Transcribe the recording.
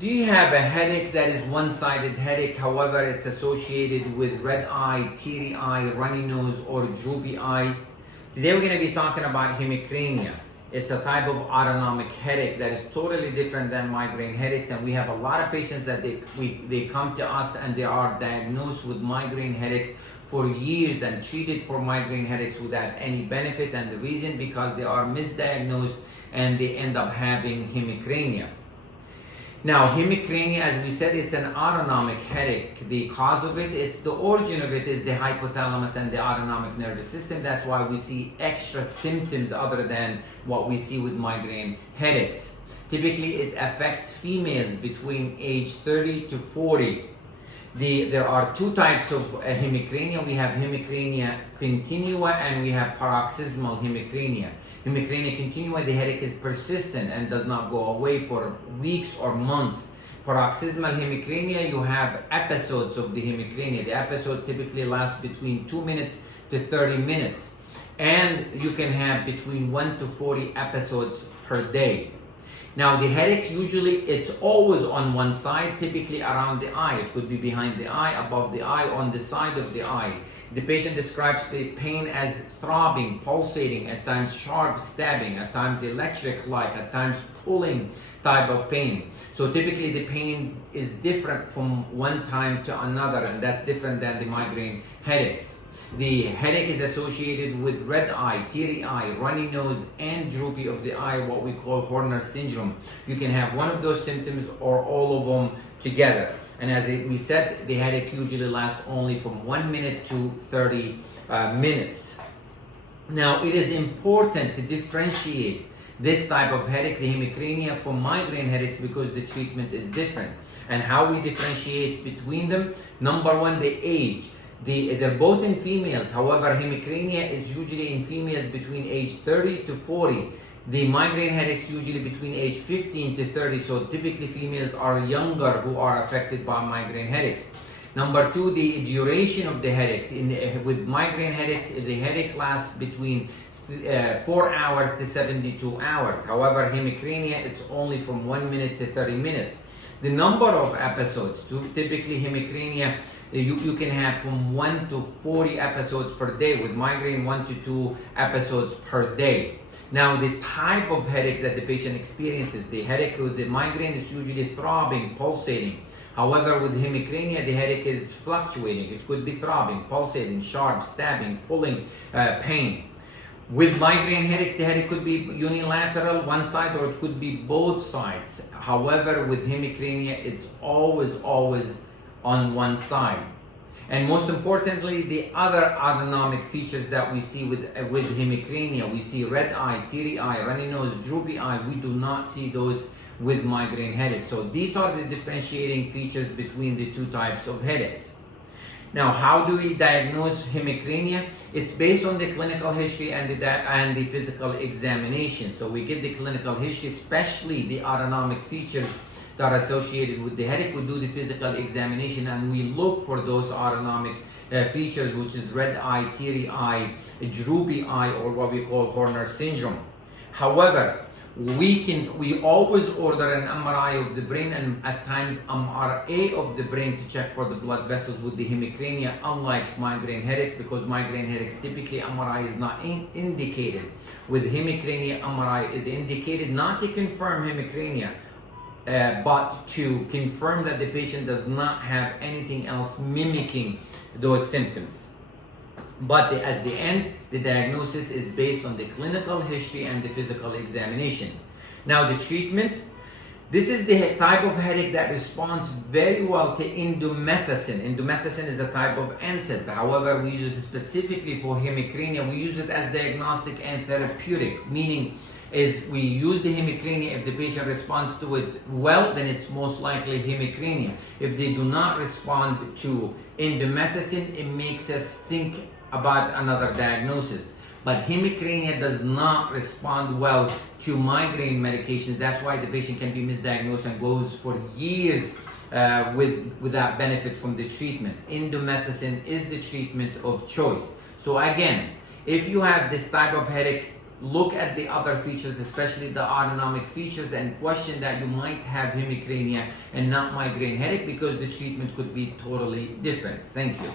Do you have a headache that is one-sided headache, however it's associated with red eye, teary eye, runny nose, or droopy eye? Today we're going to be talking about hemicrania. It's a type of autonomic headache that is totally different than migraine headaches, and we have a lot of patients that they come to us and they are diagnosed with migraine headaches for years and treated for migraine headaches without any benefit, and the reason because they are misdiagnosed and they end up having hemicrania. Now, hemicrania, as we said, it's an autonomic headache. The cause of it, the origin of it is the hypothalamus and the autonomic nervous system. That's why we see extra symptoms other than what we see with migraine headaches. Typically, it affects females between age 30 to 40. There are two types of hemicrania. We have hemicrania continua and we have paroxysmal hemicrania. Hemicrania continua, the headache is persistent and does not go away for weeks or months. Paroxysmal hemicrania, you have episodes of the hemicrania. The episode typically lasts between 2 minutes to 30 minutes. And you can have between 1 to 40 episodes per day. Now the headache usually, it's always on one side, typically around the eye. It could be behind the eye, above the eye, on the side of the eye. The patient describes the pain as throbbing, pulsating, at times sharp stabbing, at times electric-like, at times pulling type of pain. So typically the pain is different from one time to another, and that's different than the migraine headaches. The headache is associated with red eye, teary eye, runny nose, and droopy of the eye, what we call Horner syndrome. You can have one of those symptoms or all of them together. And as we said, the headache usually lasts only from 1 minute to 30 minutes. Now, it is important to differentiate this type of headache, the hemicrania, from migraine headaches because the treatment is different. And how we differentiate between them, number one, the age. They're both in females. However, hemicrania is usually in females between age 30 to 40. The migraine headaches usually between age 15 to 30. So typically females are younger who are affected by migraine headaches. Number two, the duration of the headache. With migraine headaches, the headache lasts between 4 hours to 72 hours. However, hemicrania, it's only from 1 minute to 30 minutes. The number of episodes, typically hemicrania, you can have from 1 to 40 episodes per day. With migraine, 1 to 2 episodes per day. Now, the type of headache that the patient experiences, the headache with the migraine is usually throbbing, pulsating. However, with hemicrania, the headache is fluctuating. It could be throbbing, pulsating, sharp, stabbing, pulling, pain. With migraine headaches, the headache could be unilateral, one side, or it could be both sides. However, with hemicrania, it's always on one side. And most importantly, the other autonomic features that we see with hemicrania, we see red eye, teary eye, runny nose, droopy eye. We do not see those with migraine headaches. So these are the differentiating features between the two types of headaches. Now, how do we diagnose hemicrania? It's based on the clinical history and the physical examination. So we get the clinical history, especially the autonomic features that are associated with the headache. We do the physical examination and we look for those autonomic features, which is red eye, teary eye, droopy eye, or what we call Horner syndrome. However, we always order an MRI of the brain and at times MRA of the brain to check for the blood vessels with the hemicrania, unlike migraine headaches, because migraine headaches typically MRI is not indicated. With hemicrania, MRI is indicated not to confirm hemicrania, but to confirm that the patient does not have anything else mimicking those symptoms. But at the end, the diagnosis is based on the clinical history and the physical examination. Now, the treatment. This is the type of headache that responds very well to indomethacin. Indomethacin is a type of NSAID. However, we use it specifically for hemicrania. We use it as diagnostic and therapeutic, meaning is we use the hemicrania. If the patient responds to it well, then it's most likely hemicrania. If they do not respond to indomethacin, it makes us think about another diagnosis. But hemicrania does not respond well to migraine medications. That's why the patient can be misdiagnosed and goes for years without benefit from the treatment. Indomethacin is the treatment of choice. So again, if you have this type of headache look at the other features, especially the autonomic features, and question that you might have hemicrania and not migraine headache, because the treatment could be totally different. Thank you.